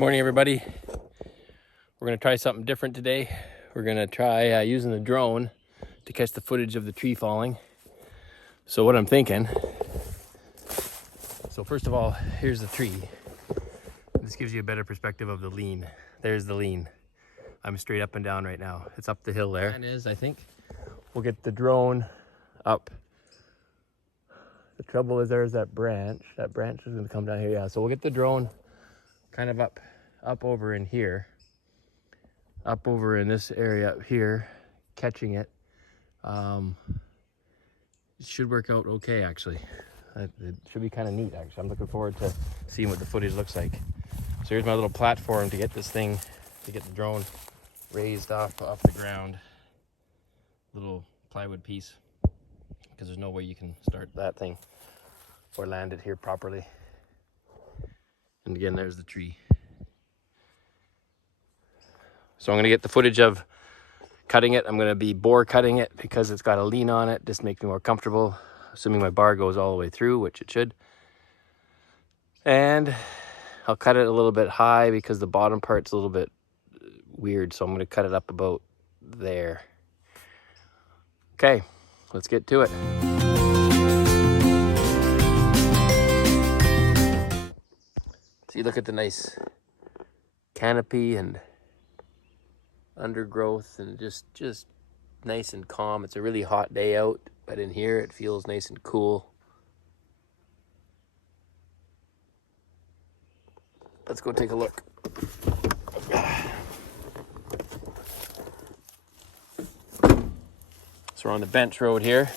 Morning, everybody. We're going to try something different today. We're going to try using the drone to catch the footage of the tree falling. So what I'm thinking, so first of all, here's the tree. This gives you a better perspective of the lean. There's the lean. I'm straight up and down right now. It's up the hill there. And is, I think we'll get the drone up. The trouble is there's that branch. That branch is going to come down here. Yeah, so we'll get the drone kind of up over in here. Up over in this area up here, catching it. It should work out okay, actually. It should be kind of neat, actually. I'm looking forward to seeing what the footage looks like. So here's my little platform to get this thing, to get the drone raised off the ground. Little plywood piece, because there's no way you can start that thing or land it here properly. And again, there's the tree. So I'm going to get the footage of cutting it. I'm going to be bore cutting it because it's got a lean on it. Just makes me more comfortable, assuming my bar goes all the way through, which it should. And I'll cut it a little bit high because the bottom part's a little bit weird. So I'm going to cut it up about there. Okay, let's get to it. See, look at the nice canopy and undergrowth, and just nice and calm. It's a really hot day out, but in here it feels nice and cool. Let's go take a look. So we're on the bench road here.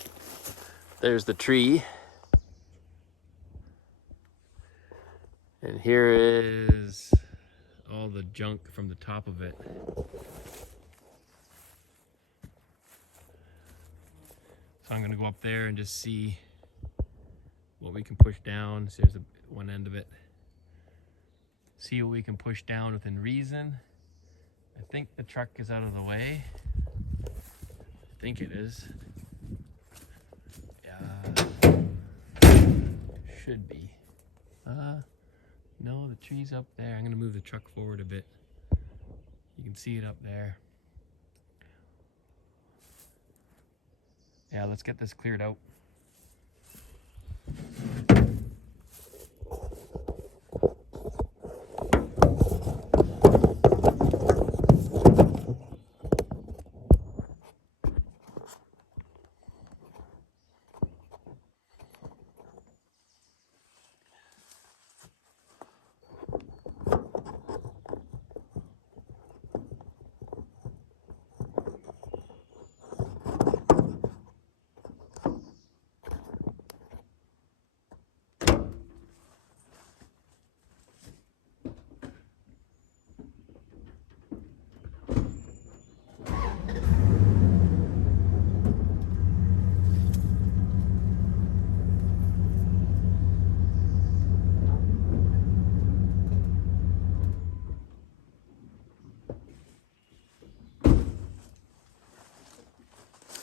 There's the tree. And here is all the junk from the top of it. So I'm going to go up there and just see what we can push down. So there's one end of it. See what we can push down within reason. I think the truck is out of the way. I think it is. Yeah, should be. No, the tree's up there. I'm going to move the truck forward a bit. You can see it up there. Yeah, let's get this cleared out.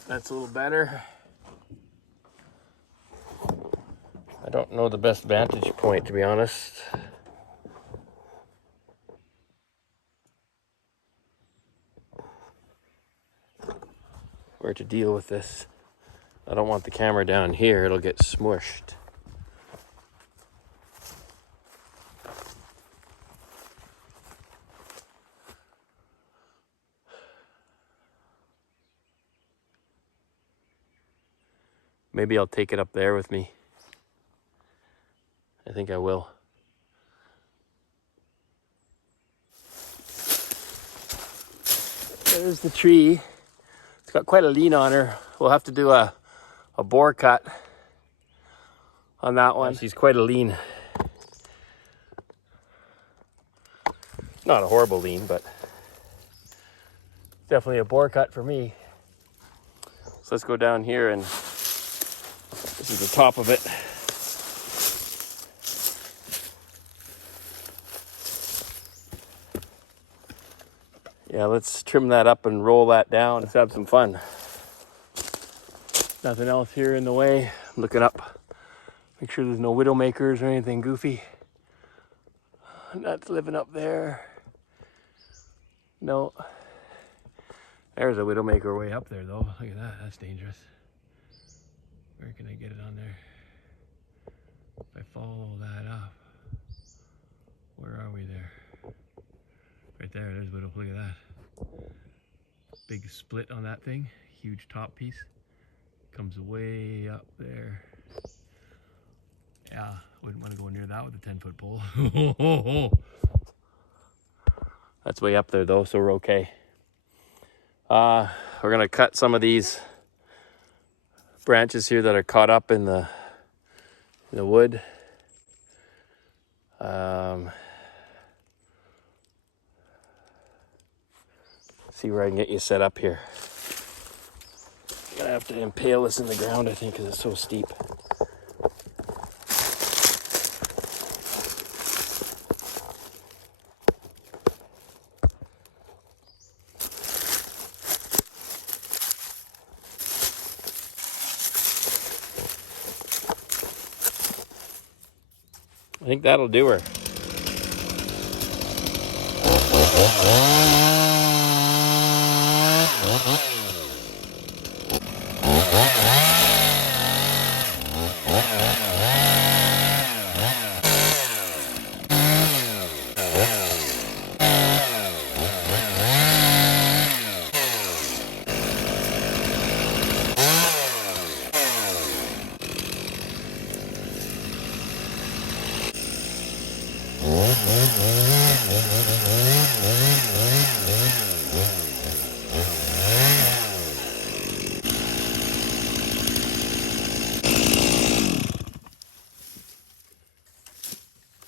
That's a little better. I don't know the best vantage point, to be honest. Where to deal with this. I don't want the camera down here, it'll get smushed. Maybe I'll take it up there with me. I think I will. There's the tree. It's got quite a lean on her. We'll have to do a bore cut on that one. She's quite a lean. Not a horrible lean, but definitely a bore cut for me. So let's go down here, and this is the top of it. Yeah, let's trim that up and roll that down. Let's have some fun. Nothing else here in the way. I'm looking up, make sure there's no widowmakers or anything goofy. That's living up there. No. There's a widowmaker way up there though. Look at that, that's dangerous. Where can I get it on there? If I follow that up, where are we there? Right there, there's widow, look at that. Big split on that thing, huge top piece. Comes way up there. Yeah, wouldn't want to go near that with a 10-foot pole. That's way up there though, so we're okay. We're gonna cut some of these branches here that are caught up in the wood. See where I can get you set up here. I'm gonna have to impale this in the ground, I think, because it's so steep. I think that'll do her.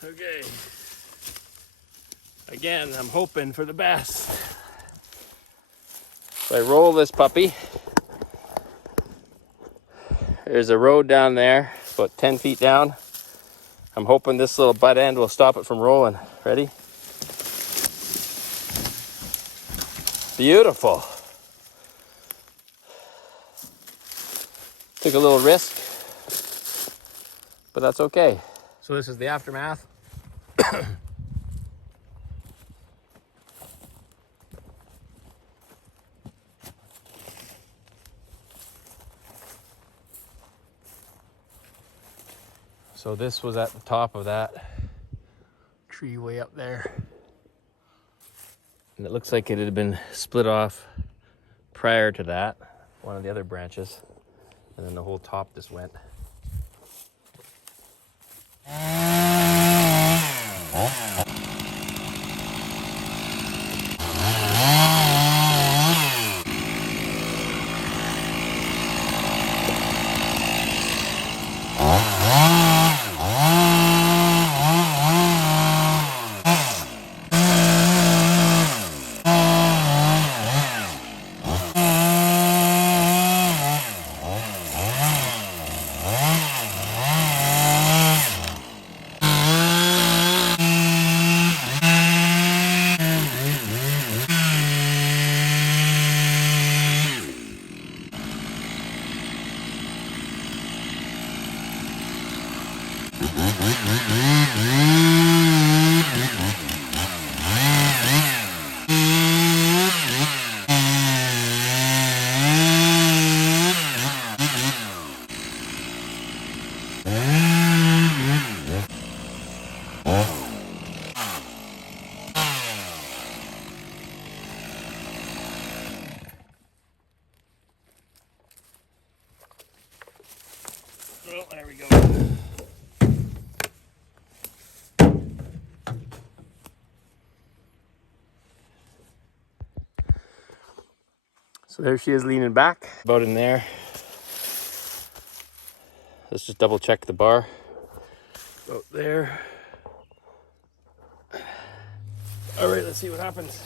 Okay. Again, I'm hoping for the best. So I roll this puppy. There's a road down there, about 10 feet down. I'm hoping this little butt end will stop it from rolling. Ready? Beautiful. Took a little risk, but that's okay. So this is the aftermath. So this was at the top of that tree way up there. And it looks like it had been split off prior to that, one of the other branches. And then the whole top just went. Oh, there we go. So there she is leaning back, about in there. Let's just double check the bar. About there. All right, let's see what happens.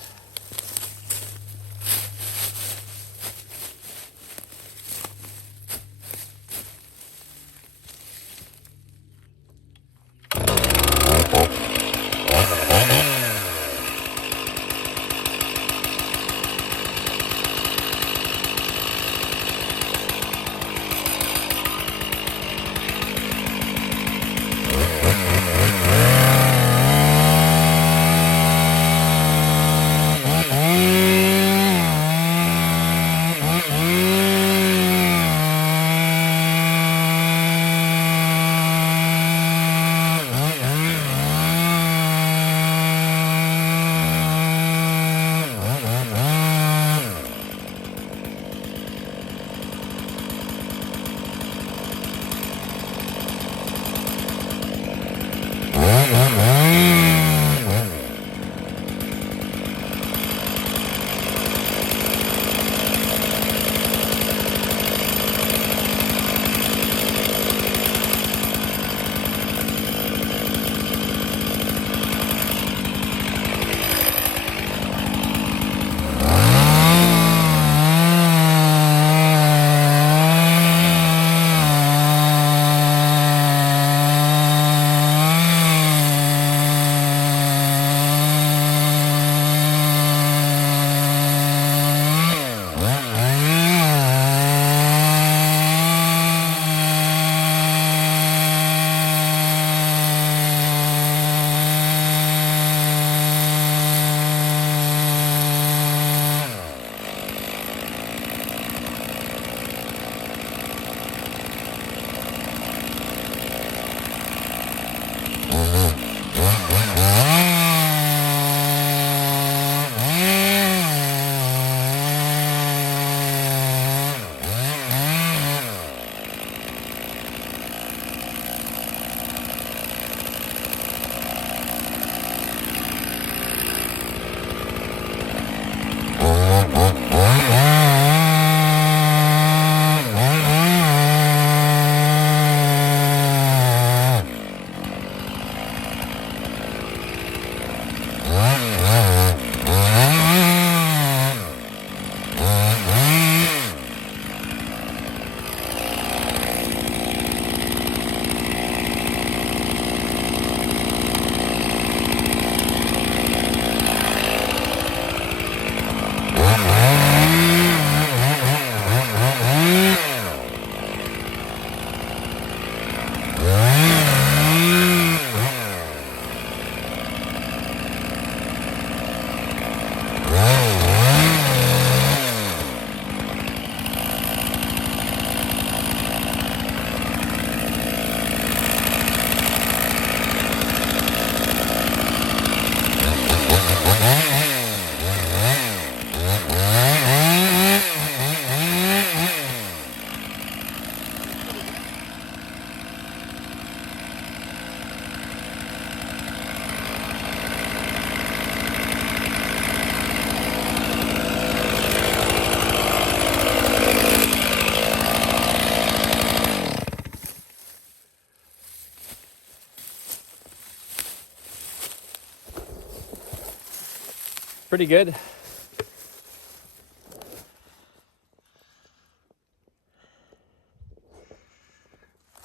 Pretty good.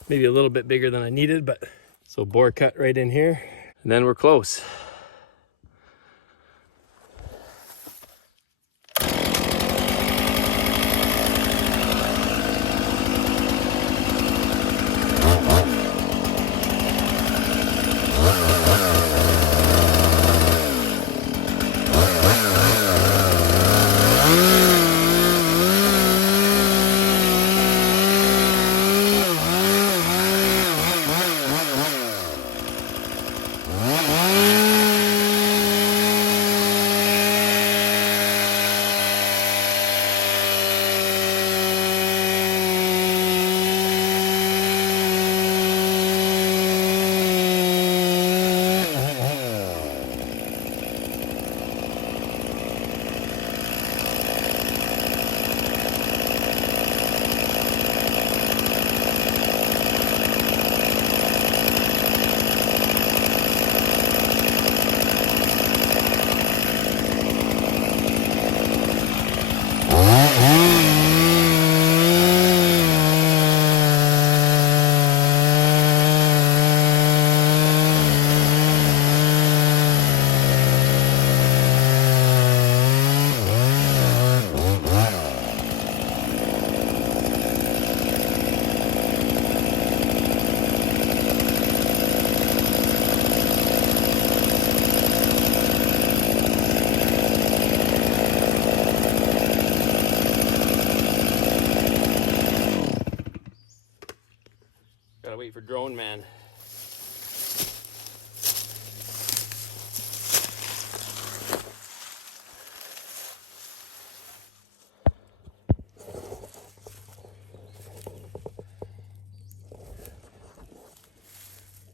Maybe a little bit bigger than I needed, but so bore cut right in here, and then we're close. Gotta wait for drone man.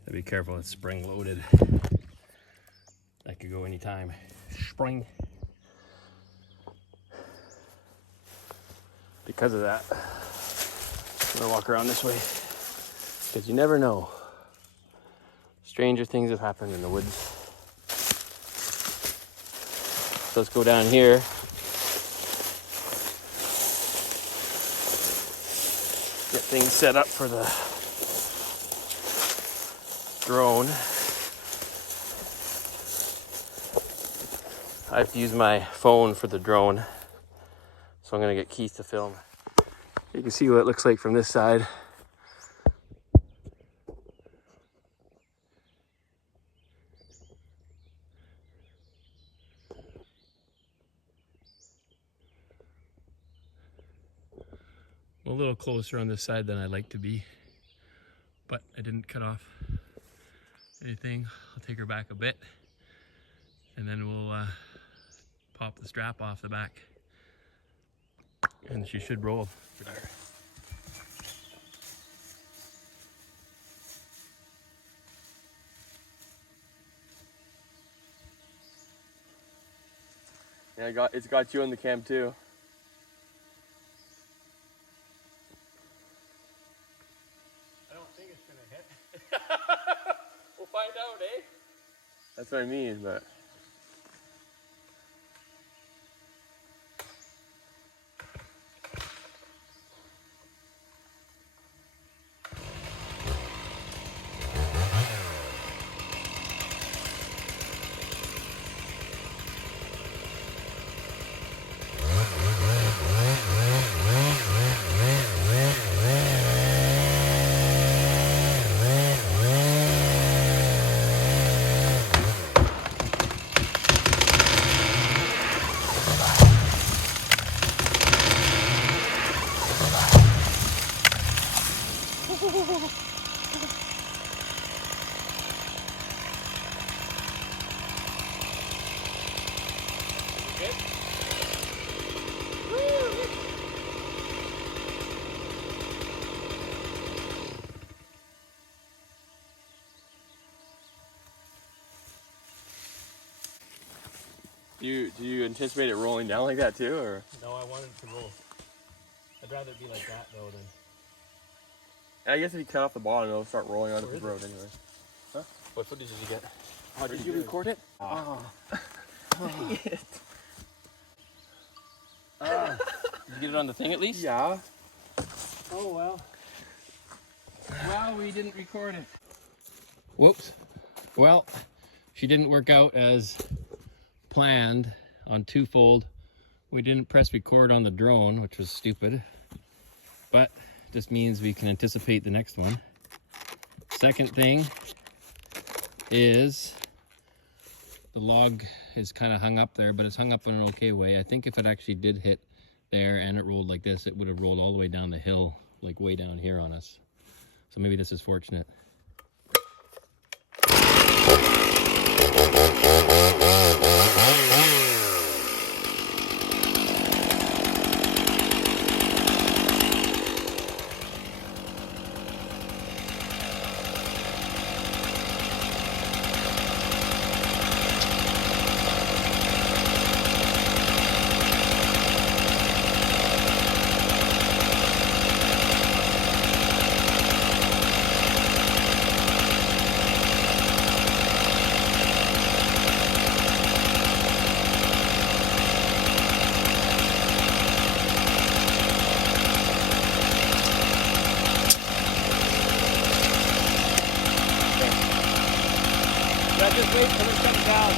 Be careful, it's spring loaded. That could go anytime. Spring. Because of that, I'm gonna walk around this way, because you never know. Stranger things have happened in the woods. So let's go down here. Get things set up for the drone. I have to use my phone for the drone, so I'm gonna get Keith to film. You can see what it looks like from this side. I'm a little closer on this side than I'd like to be, but I didn't cut off anything. I'll take her back a bit, and then we'll pop the strap off the back, and she should roll. Yeah, it's got you in the cam too. I don't think it's gonna hit. We'll find out, eh? That's what I mean, but. Good? Do you anticipate it rolling down like that too, or? No, I want it to roll. I'd rather it be like that though than. I guess if you cut off the bottom, it'll start rolling onto the road anyway. Huh? What footage did you get? Oh, did you record it? Oh. Dang it. Did you get it on the thing at least? Yeah. Oh well. Wow, we didn't record it. Whoops. Well, she didn't work out as planned on twofold. We didn't press record on the drone, which was stupid, but just means we can anticipate the next one. Second thing is the log is kind of hung up there, but it's hung up in an okay way. I think if it actually did hit there and it rolled like this, it would have rolled all the way down the hill, like way down here on us. So maybe this is fortunate. Just wait till it comes down.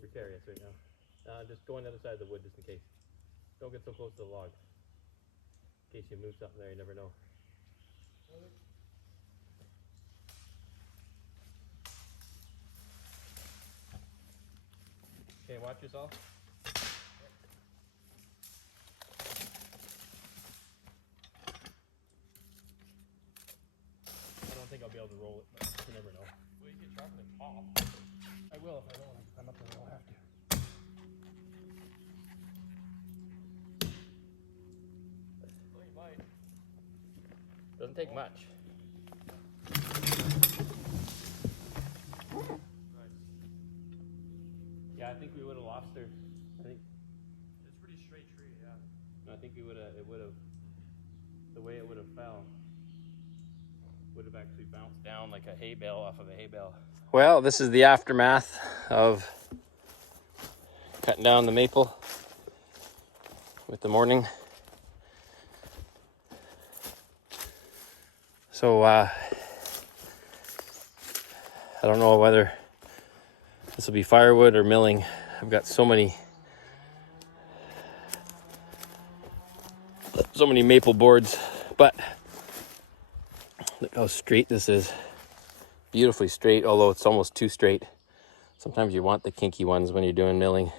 Precarious right now. Just go on the other side of the wood just in case. Don't get so close to the log. In case you move something there, you never know. Okay, watch yourself. I don't think I'll be able to roll it, but you never know. Well, you can sharpen the top. I will if I don't want to climb up there, I don't have to. Well, you might. Doesn't take much. Nice. Yeah, I think we would have lost her. I think It's a pretty straight tree, yeah. I think we would have. It would have. The way it would have fell would have actually bounced down like a hay bale off of a hay bale. Well, this is the aftermath of cutting down the maple with the morning. So I don't know whether this will be firewood or milling. I've got so many maple boards, but look how straight this is. Beautifully straight, although it's almost too straight. Sometimes you want the kinky ones when you're doing milling.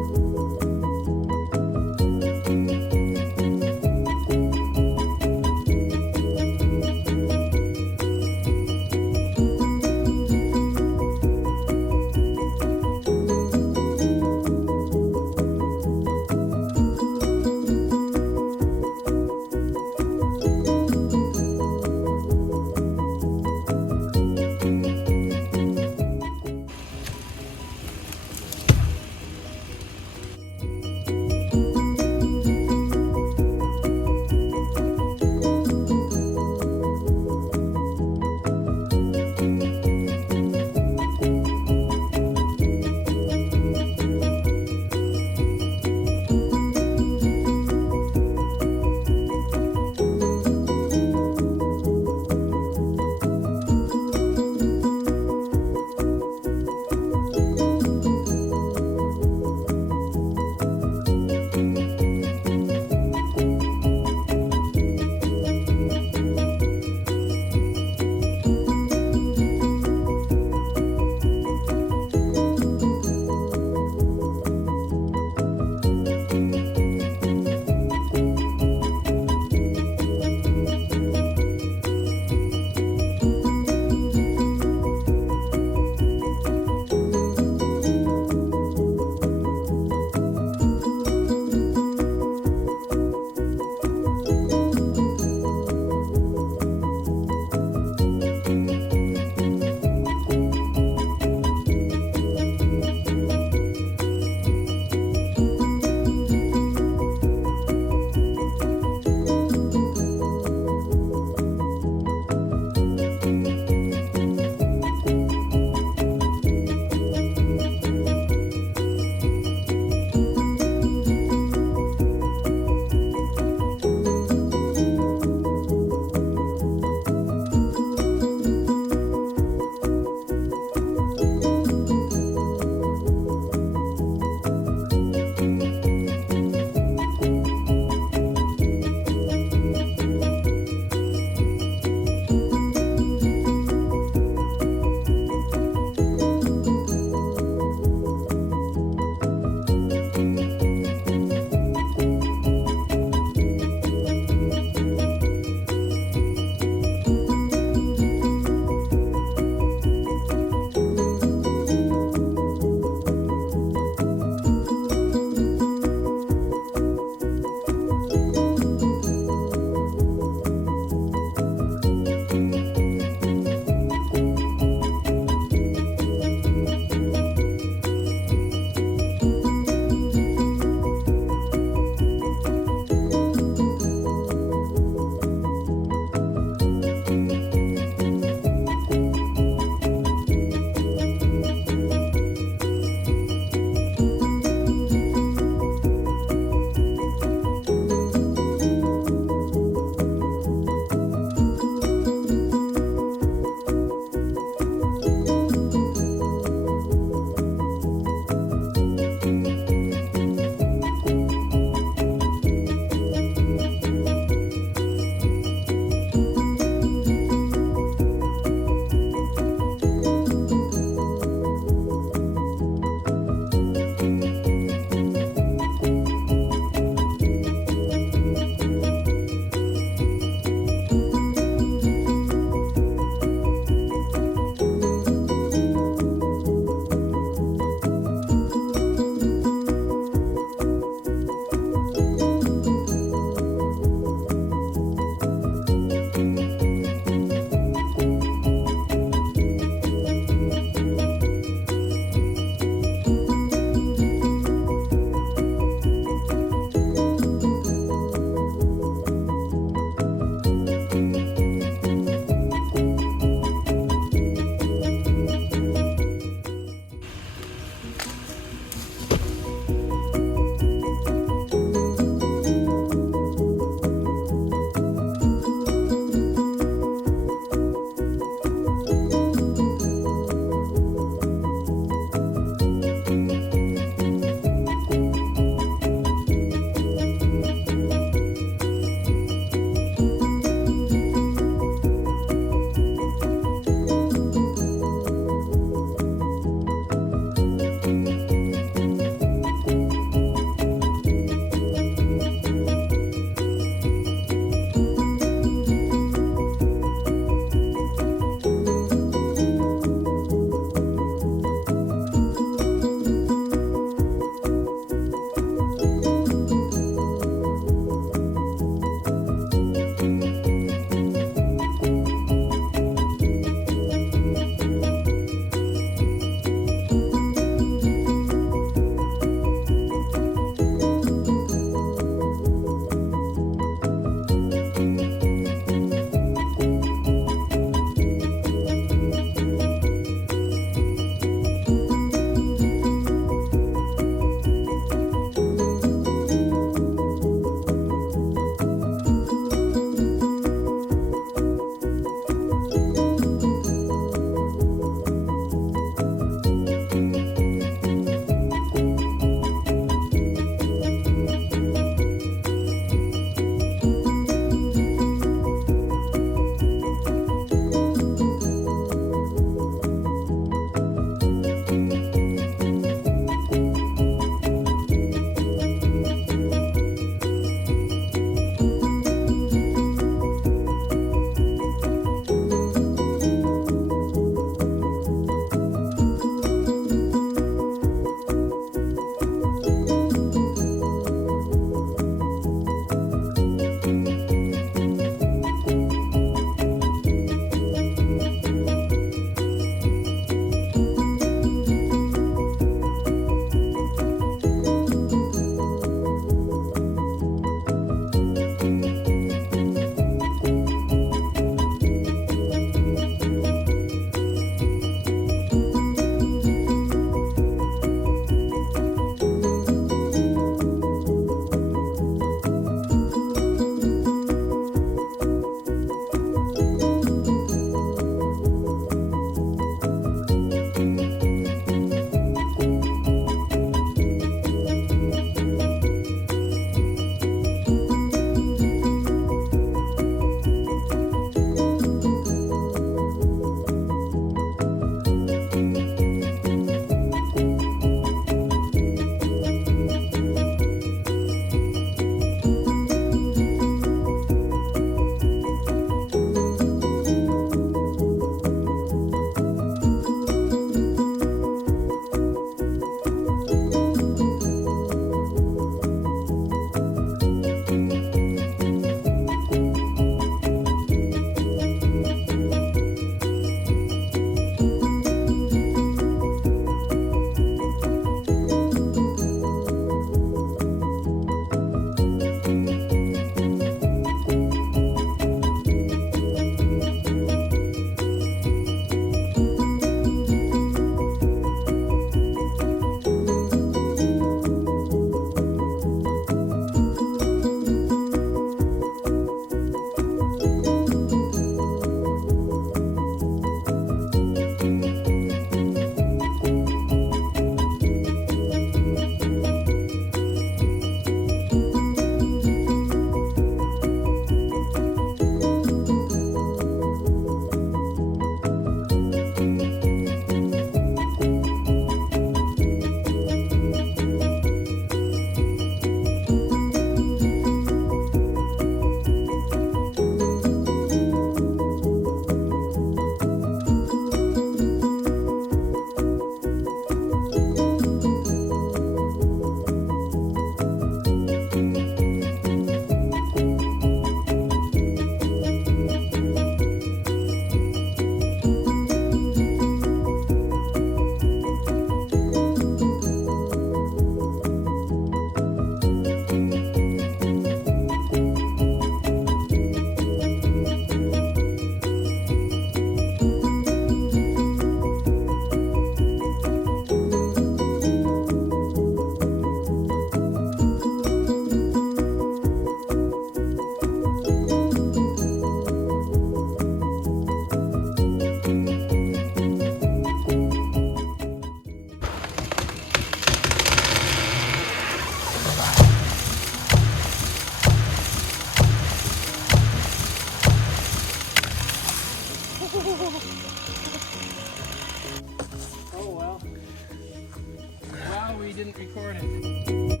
didn't record it.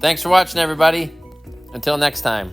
Thanks for watching, everybody. Until next time.